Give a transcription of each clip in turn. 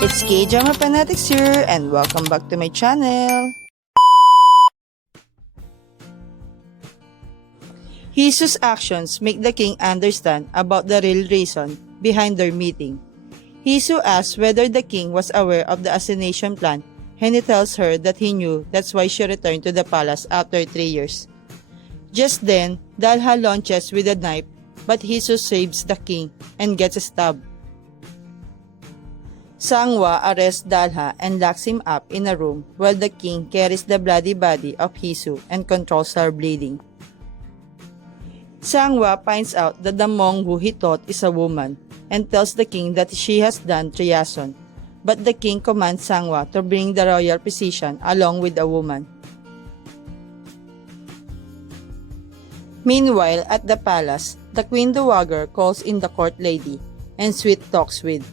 It's K-Drama Fanatics here and welcome back to my channel. Hisu's actions make the king understand about the real reason behind their meeting. Hisu asks whether the king was aware of the assassination plan and he tells her that he knew, that's why she returned to the palace after 3 years. Just then, Dalha launches with a knife but Hisu saves the king and gets stabbed. Sanghwa arrests Dalha and locks him up in a room while the king carries the bloody body of Hisu and controls her bleeding. Sanghwa finds out that the monk who he thought is a woman and tells the king that she has done treason, but the king commands Sanghwa to bring the royal physician along with a woman. Meanwhile, at the palace, the queen dowager calls in the court lady and sweet talks with,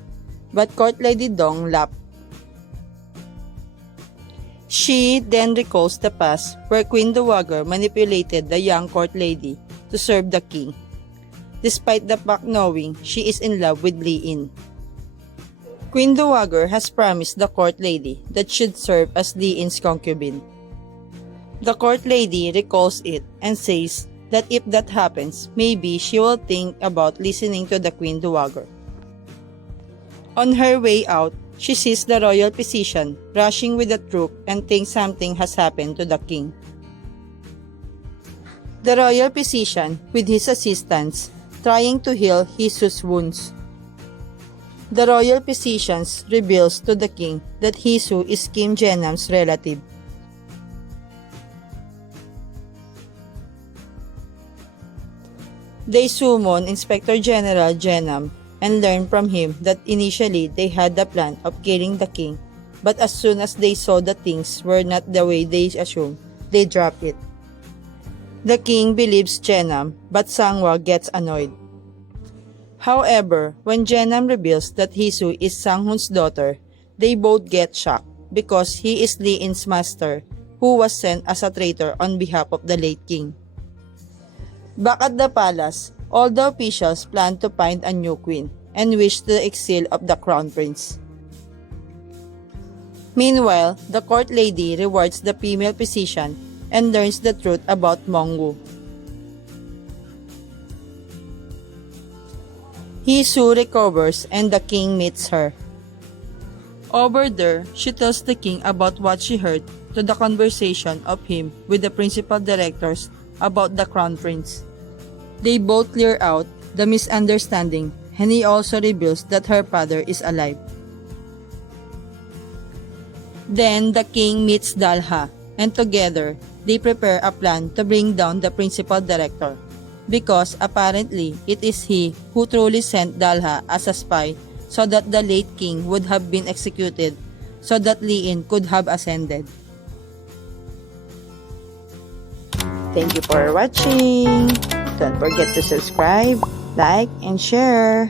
but Court Lady Dong laughed. She then recalls the past where Queen Dowager manipulated the young court lady to serve the king, despite the fact knowing she is in love with Li In. Queen Dowager has promised the court lady that should serve as Li In's concubine. The court lady recalls it and says that if that happens, maybe she will think about listening to the Queen Dowager. On her way out, she sees the royal physician rushing with a troop and thinks something has happened to the king. The royal physician, with his assistants, trying to heal Hisu's wounds. The royal physician reveals to the king that Hisu is Kim Jenam's relative. They summon Inspector General Jenam and learn from him that initially they had the plan of killing the king, but as soon as they saw that things were not the way they assumed, they dropped it. The king believes Jenam, but Sanghwa gets annoyed. However, when Jenam reveals that Hisu is Sanghun's daughter, they both get shocked because he is Li In's master, who was sent as a traitor on behalf of the late king. Back at the palace, all the officials plan to find a new queen and wish the exile of the crown prince. Meanwhile, the court lady rewards the female physician and learns the truth about Mongwu. Hisu recovers and the king meets her. Over there, she tells the king about what she heard to the conversation of him with the principal directors about the crown prince. They both clear out the misunderstanding and he also reveals that her father is alive. Then the king meets Dalha and together they prepare a plan to bring down the principal director because apparently it is he who truly sent Dalha as a spy so that the late king would have been executed so that Li In could have ascended. Thank you for watching. Don't forget to subscribe, like, and share.